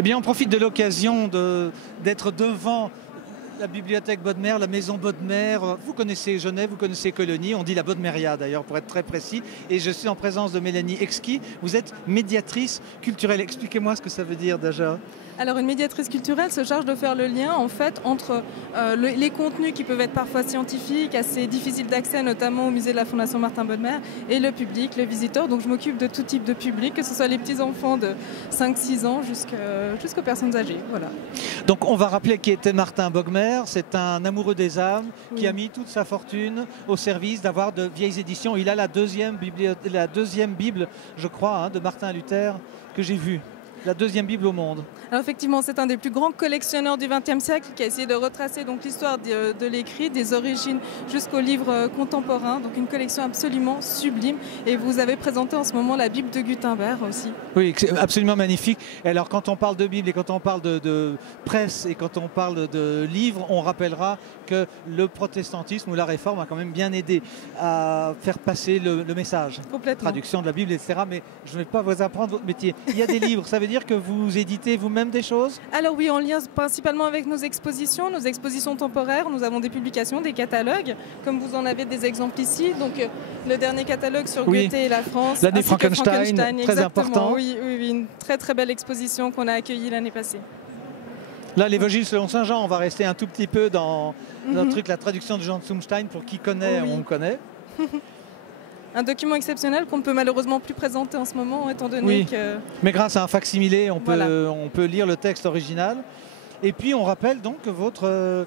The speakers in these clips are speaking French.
Eh bien, on profite de l'occasion d'être devant la bibliothèque Bodmer, la maison Bodmer. Vous connaissez Genève, vous connaissez Colonie, on dit la Bodmeria d'ailleurs pour être très précis. Et je suis en présence de Mélanie Exquis. Vous êtes médiatrice culturelle. Expliquez-moi ce que ça veut dire déjà. Alors une médiatrice culturelle se charge de faire le lien en fait entre les contenus qui peuvent être parfois scientifiques, assez difficiles d'accès, notamment au musée de la Fondation Martin Bodmer, et le public, les visiteurs. Donc je m'occupe de tout type de public, que ce soit les petits-enfants de 5-6 ans jusqu'aux personnes âgées. Voilà. Donc on va rappeler qui était Martin Bodmer. C'est un amoureux des âmes qui a mis toute sa fortune au service d'avoir de vieilles éditions. Il a la deuxième Bible, je crois, de Martin Luther que j'ai vue. La deuxième Bible au monde. Alors effectivement, c'est un des plus grands collectionneurs du XXe siècle qui a essayé de retracer donc l'histoire de l'écrit, des origines jusqu'aux livres contemporains. Donc une collection absolument sublime. Et vous avez présenté en ce moment la Bible de Gutenberg aussi. Oui, absolument magnifique. Et alors quand on parle de Bible et quand on parle de presse et quand on parle de livres, on rappellera que le protestantisme ou la réforme a quand même bien aidé à faire passer le message. Complètement. Traduction de la Bible, etc. Mais je ne vais pas vous apprendre votre métier. Il y a des livres, ça veut dire que vous éditez vous-même des choses? Alors oui, en lien principalement avec nos expositions temporaires. Nous avons des publications, des catalogues, comme vous en avez des exemples ici. Donc le dernier catalogue sur Goethe et la France. L'année Frankenstein, très important. Oui, une très très belle exposition qu'on a accueillie l'année passée. Là, l'Évangile selon Saint Jean, on va rester un tout petit peu dans le truc, la traduction de Jean de Sumstein. Pour qui connaît, on connaît. Un document exceptionnel qu'on ne peut malheureusement plus présenter en ce moment, étant donné que... Mais grâce à un facsimilé, on peut lire le texte original. Et puis on rappelle donc que votre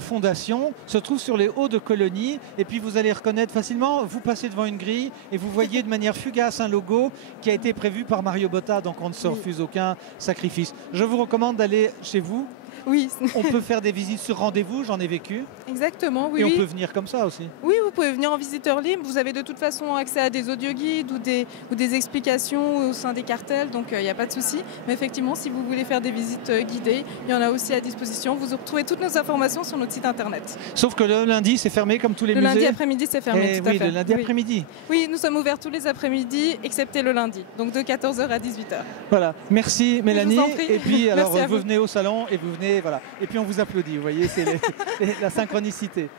fondation se trouve sur les hauts de Colonie. Et puis vous allez reconnaître facilement, vous passez devant une grille et vous voyez de manière fugace un logo qui a été prévu par Mario Botta. Donc on ne se refuse aucun sacrifice. Je vous recommande d'aller chez vous. Oui. On peut faire des visites sur rendez-vous, j'en ai vécu. Exactement, oui. Et on peut venir comme ça aussi. Oui, vous pouvez venir en visiteur libre. Vous avez de toute façon accès à des audioguides ou des explications au sein des cartels, donc il n'y a pas de souci. Mais effectivement, si vous voulez faire des visites guidées, il y en a aussi à disposition. Vous retrouvez toutes nos informations sur notre site internet. Sauf que le lundi, c'est fermé comme tous les musées. Le lundi après-midi, c'est fermé, tout à fait. Le lundi après-midi. Oui, nous sommes ouverts tous les après-midi, excepté le lundi, donc de 14h à 18h. Voilà, merci Mélanie. Et puis alors vous venez au salon et vous venez, voilà. Et puis on vous applaudit, vous voyez, c'est la synchronicité.